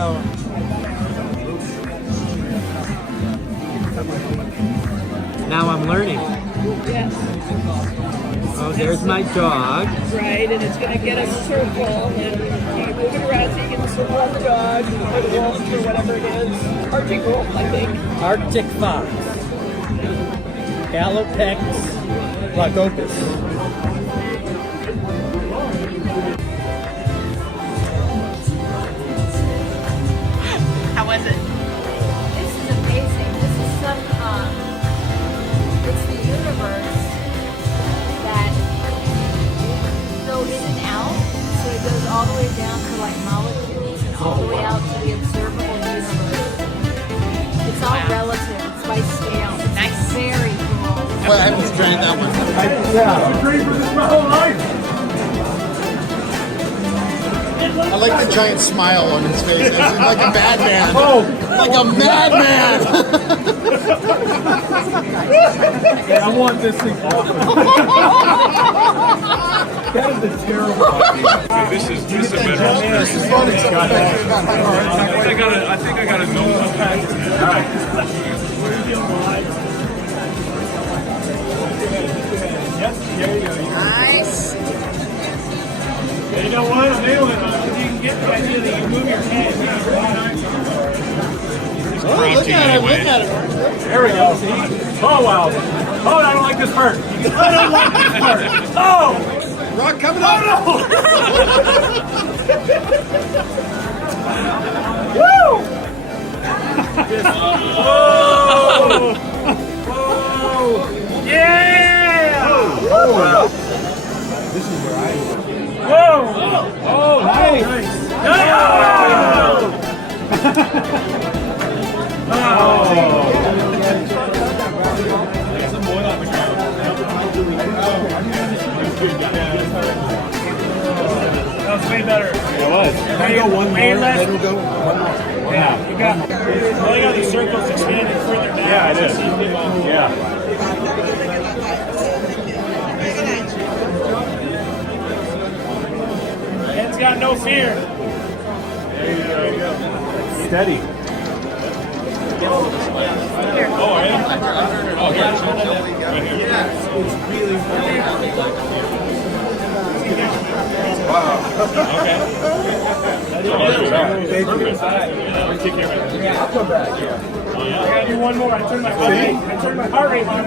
So now I'm learning. Yes. Oh, there's my dog. Right, and it's going to get a circle, and you move it around so you get the circle on the dog, or the wolf, or whatever it is. Arctic wolf, I think. Arctic fox. Galopex glaucopus. How was it? This is amazing. This is some, it's the universe that go in and out. So it goes all the way down to like molecules and all the way out to the observable universe. It's all relative. It's by scale. It's Nice. very cool. Well, I'm just trying that one. I'm ready for this my whole life. I like the giant smile on his face. It's like a madman. Oh, Like a madman. I want this thing off. That is a terrible idea. This is a better This is fun. It's something about my heart. I think I got a note. Yep, there you go. Nice. You know what? I'm nailing it. You can get the idea that you move your head. Oh, look at him. Look at him. There we go. See? Oh, wow. Oh, I don't like this part. I don't like this part. Oh! Rock coming up. Woo! Whoa! Whoa! Yeah! Oh, wow. This is where I am. Whoa! Oh, nice! Oh! That was way better. It was. Can I go one more? Then we'll go one more. Yeah, you got. Well, you got these circles expanded further down. Yeah, it is. Yeah. Head's got no fear. There you go. Steady. Oh, yeah. Oh, here. Right here. It's really Okay. Perfect. Take care of it. Yeah, I'll come back. Yeah. I gotta do one more. I turned my heart rate on.